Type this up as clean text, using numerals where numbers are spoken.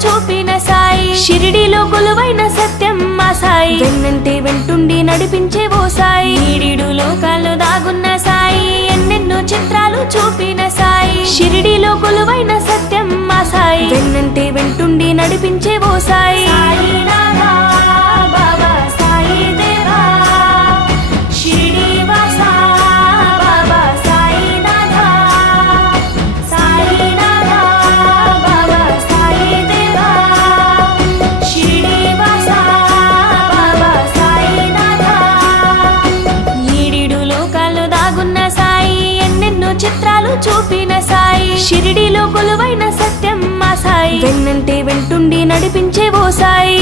చూపిన సాయి షిరిడిలో కొలువైన సత్యం మా సాయి వెన్నంటే వెంటుండి నడిపించే ఓ సాయి ఈడిడు లోకాల్లో దాగున్న సాయి ఎన్నెన్నో చిత్రాలు చూపిన సాయి షిరిడిలో కొలువైన సత్యం మా సాయి వెన్నంటే వెంటుండి నడిపించే ఓ సాయి చిత్రాలు చూపిన సాయి షిరిడిలో కొలువైన సత్యం మా సాయి వెన్నంటే వెంటుండి నడిపించే ఓ సాయి